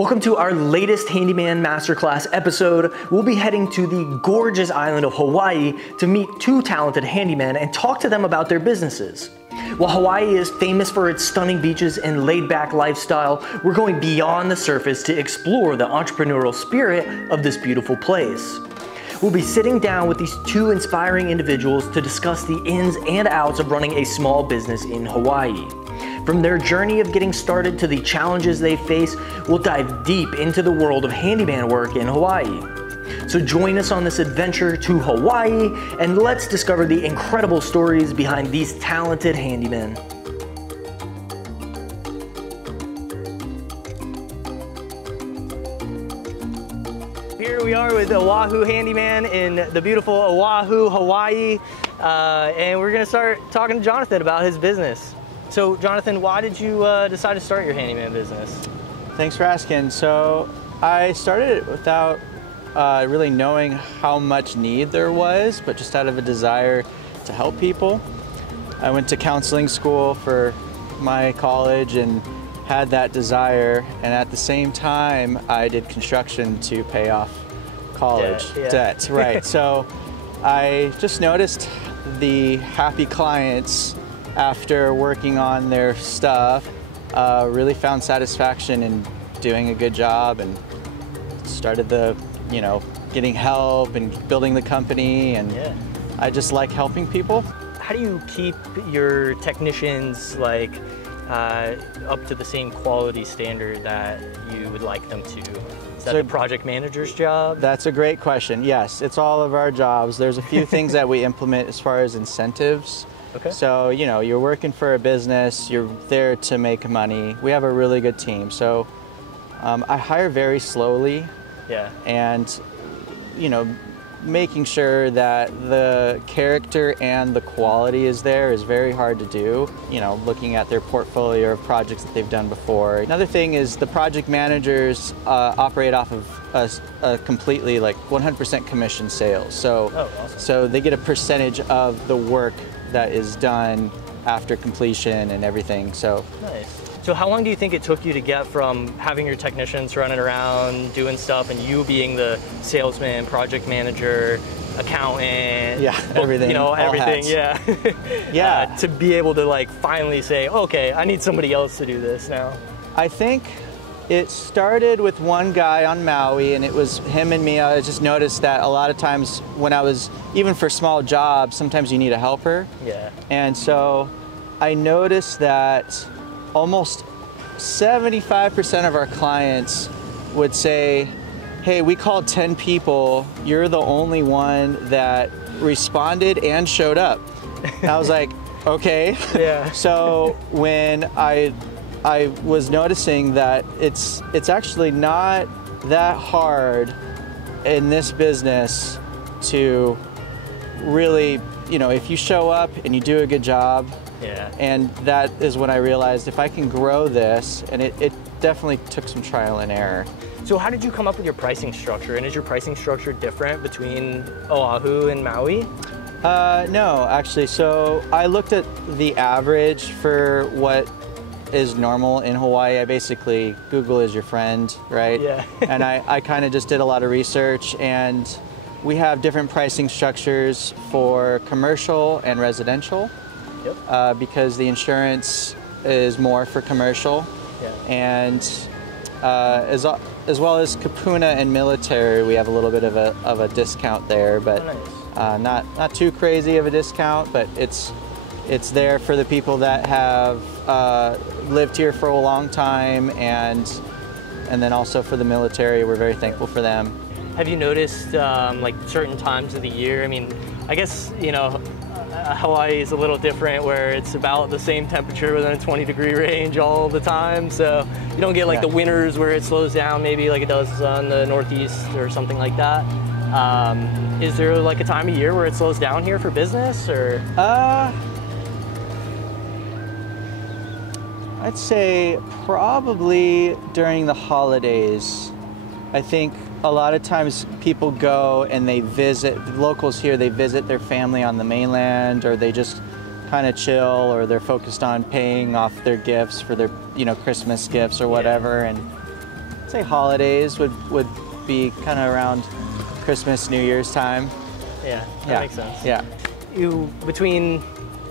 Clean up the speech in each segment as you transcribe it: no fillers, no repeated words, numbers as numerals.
Welcome to our latest Handyman Masterclass episode. We'll be heading to the gorgeous island of Hawaii to meet two talented handymen and talk to them about their businesses. While Hawaii is famous for its stunning beaches and laid-back lifestyle, we're going beyond the surface to explore the entrepreneurial spirit of this beautiful place. We'll be sitting down with these two inspiring individuals to discuss the ins and outs of running a small business in Hawaii. From their journey of getting started to the challenges they face, we'll dive deep into the world of handyman work in Hawaii. So join us on this adventure to Hawaii and let's discover the incredible stories behind these talented handymen. Here we are with Oahu Handyman in the beautiful Oahu, Hawaii, and we're gonna start talking to Jonathan about his business. So Jonathan, why did you decide to start your handyman business? Thanks for asking. So I started it without really knowing how much need there was, but just out of a desire to help people. I went to counseling school for my college and had that desire, and at the same time I did construction to pay off college debt. Right. So I just noticed the happy clients after working on their stuff, really found satisfaction in doing a good job and started getting help and building the company, and I just like helping people. How do you keep your technicians up to the same quality standard that you would like them to? Is that the project manager's job? That's a great question. Yes, it's all of our jobs. There's a few things that we implement as far as incentives. Okay. So, you're working for a business, you're there to make money. We have a really good team. So I hire very slowly. Yeah. And, making sure that the character and the quality is there is very hard to do. Looking at their portfolio of projects that they've done before. Another thing is the project managers operate off of a completely 100% commission sales. So, awesome. So they get a percentage of the work that is done after completion and everything. So nice. So how long do you think it took you to get from having your technicians running around doing stuff and you being the salesman, project manager, accountant, everything, everything, yeah, to be able to finally say, okay, I need somebody else to do this now? I think it started with one guy on Maui, and it was him and me. I just noticed that a lot of times when I was, even for small jobs, sometimes you need a helper. Yeah. And so I noticed that almost 75% of our clients would say, hey, we called 10 people, you're the only one that responded and showed up. And I was like, okay. Yeah. So when I was noticing that it's actually not that hard in this business to really, if you show up and you do a good job. Yeah. And that is when I realized if I can grow this, and it definitely took some trial and error. So how did you come up with your pricing structure? And is your pricing structure different between Oahu and Maui? No, actually. So I looked at the average for what is normal in Hawaii. I basically, Google is your friend, right? Yeah. And I kind of just did a lot of research, and we have different pricing structures for commercial and residential. Yep. Because the insurance is more for commercial. Yeah. And as well as kapuna and military, we have a little bit of a discount there, but not too crazy of a discount, but it's there for the people that have lived here for a long time, and then also for the military, we're very thankful for them. Have you noticed certain times of the year? I mean, I guess Hawaii is a little different, where it's about the same temperature within a 20-degree range all the time, so you don't get the winters where it slows down maybe like it does on the Northeast or something like that. Is there a time of year where it slows down here for business, or? I'd say probably during the holidays. I think a lot of times people go and they visit, the locals here, they visit their family on the mainland, or they just kind of chill, or they're focused on paying off their gifts for their, Christmas gifts or whatever. And say holidays would be kind of around Christmas, New Year's time. Yeah, that makes sense. Yeah. You, between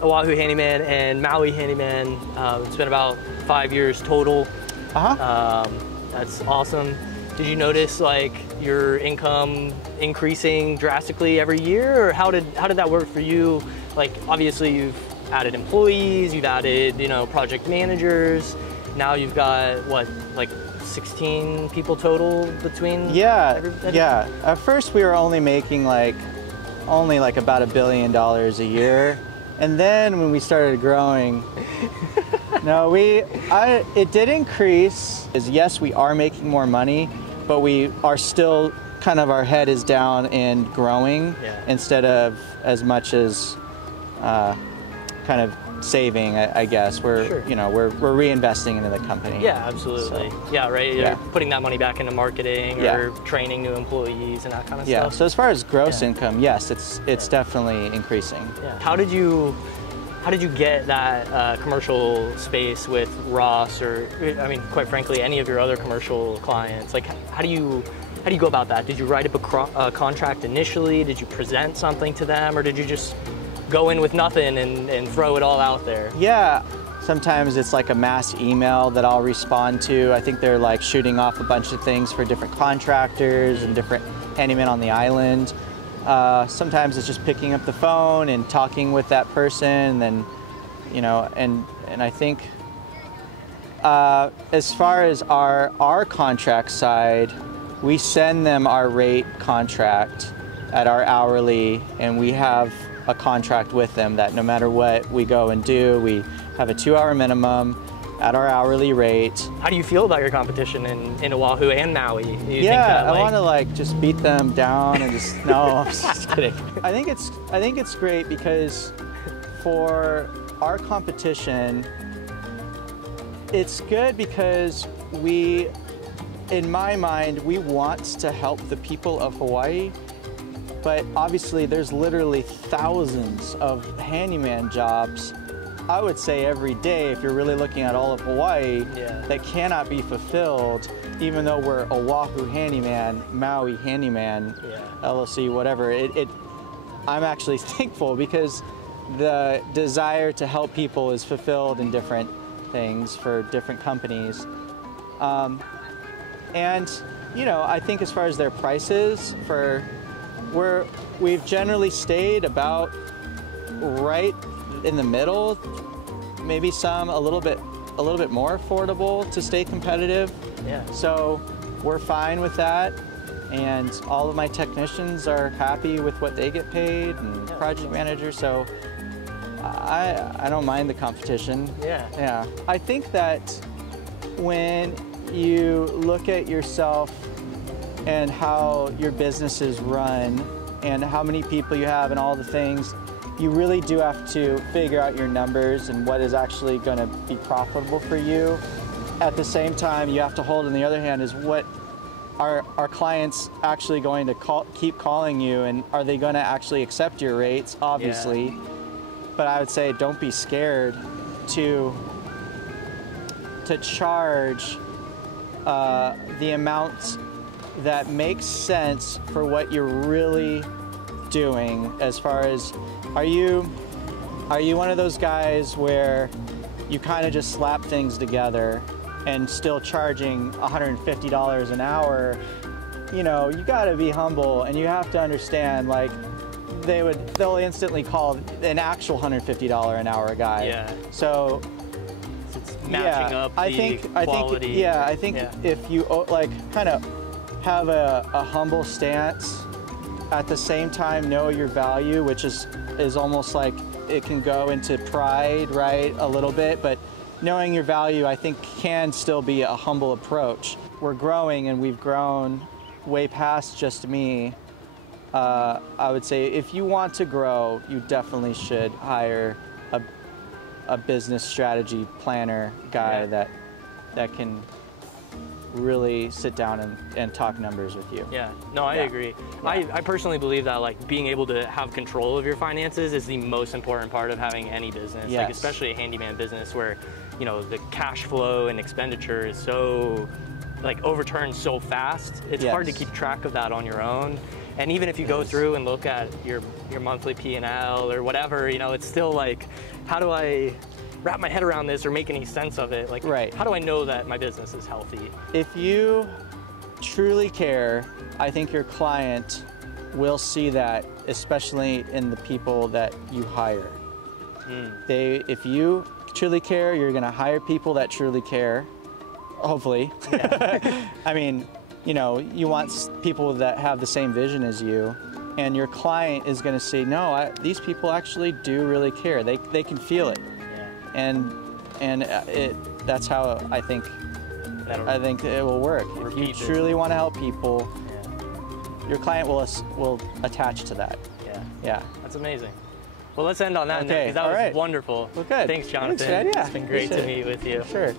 Oahu Handyman and Maui Handyman, it's been about 5 years total. That's awesome. Did you notice like your income increasing drastically every year, or how did that work for you? Like obviously you've added employees, you've added, you know, project managers. Now you've got what, like 16 people total between everybody? Yeah. At first we were only making like about $1 billion a year, and then when we started growing, no, it did increase. Yes, we are making more money, but we are still kind of, our head is down and growing instead of as much as kind of saving, I guess. We're you know, we're reinvesting into the company. Yeah, absolutely. So, yeah, right. You're putting that money back into marketing or training new employees and that kind of stuff. Yeah. So as far as gross income, yes, it's definitely increasing. Yeah. How did you get that commercial space with Ross, or I mean, quite frankly, any of your other commercial clients? Like, how do you go about that? Did you write up a contract initially? Did you present something to them, or did you just go in with nothing and throw it all out there? Yeah, sometimes it's like a mass email that I'll respond to. I think they're like shooting off a bunch of things for different contractors and different handymen on the island. Sometimes it's just picking up the phone and talking with that person, and then, you know, and I think as far as our contract side, we send them our rate contract at our hourly, and we have a contract with them that no matter what we go and do, we have a 2-hour minimum at our hourly rate. How do you feel about your competition in Oahu and Maui? Do you think that, I want to like just beat them down and just no, I'm just kidding. I think it's great because for our competition, it's good because we, in my mind, we want to help the people of Hawaii. But obviously there's literally thousands of handyman jobs, I would say every day, if you're really looking at all of Hawaii, that cannot be fulfilled, even though we're Oahu Handyman, Maui Handyman, LLC, whatever. I'm actually thankful because the desire to help people is fulfilled in different things for different companies. And, you know, I think as far as their prices we've generally stayed about right in the middle, maybe some a little bit more affordable to stay competitive. Yeah. So we're fine with that, and all of my technicians are happy with what they get paid, and project managers. So I don't mind the competition. Yeah. I think that when you look at yourself and how your business is run and how many people you have and all the things, you really do have to figure out your numbers and what is actually going to be profitable for you. At the same time, you have to hold, on the other hand, is what are clients actually going to keep calling you, and are they going to actually accept your rates, obviously. But I would say don't be scared to charge the amount that makes sense for what you're really doing. As far as, are you one of those guys where you kind of just slap things together and still charging $150 an hour? You know, you got to be humble, and you have to understand, like, they'll instantly call an actual $150 an hour guy. Yeah. So it's matching up the quality. I think if you like kind of have a humble stance, at the same time know your value, which is almost like it can go into pride, right, a little bit, but knowing your value, I think, can still be a humble approach. We're growing, and we've grown way past just me. I would say if you want to grow, you definitely should hire a business strategy planner guy that can really sit down and talk numbers with you. Yeah, no, I agree. Yeah. I personally believe that, like, being able to have control of your finances is the most important part of having any business, like especially a handyman business where, you know, the cash flow and expenditure is so like overturns so fast. It's Yes. hard to keep track of that on your own. And even if you go through and look at your monthly P&L or whatever, you know, it's still like, how do I wrap my head around this or make any sense of it? Like, Right. how do I know that my business is healthy? If you truly care, I think your client will see that, especially in the people that you hire. If you truly care, you're gonna hire people that truly care, hopefully. Yeah. I mean, you know, you want people that have the same vision as you, and your client is gonna say, no, these people actually do really care. They can feel it. Yeah. That's how I think it will work. If you truly want to help people, your client will attach to that. Yeah. Yeah. That's amazing. Well, let's end on that note, Okay, because that all was right. wonderful. Well, good. Thanks, Jonathan. Thanks, Fred. Yeah, it's been great to meet with you. Sure.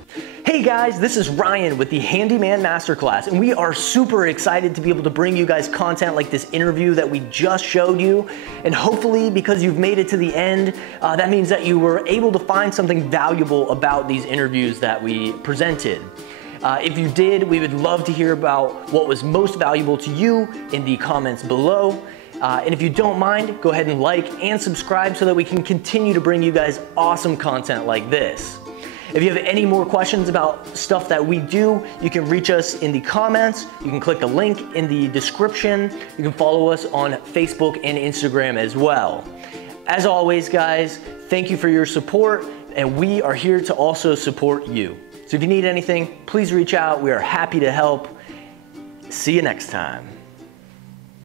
Hey guys, this is Ryan with the Handyman Masterclass, and we are super excited to be able to bring you guys content like this interview that we just showed you. And hopefully, because you've made it to the end, that means that you were able to find something valuable about these interviews that we presented. If you did, we would love to hear about what was most valuable to you in the comments below. And if you don't mind, go ahead and like and subscribe so that we can continue to bring you guys awesome content like this. If you have any more questions about stuff that we do, you can reach us in the comments. You can click the link in the description. You can follow us on Facebook and Instagram as well. As always, guys, thank you for your support, and we are here to also support you. So if you need anything, please reach out. We are happy to help. See you next time.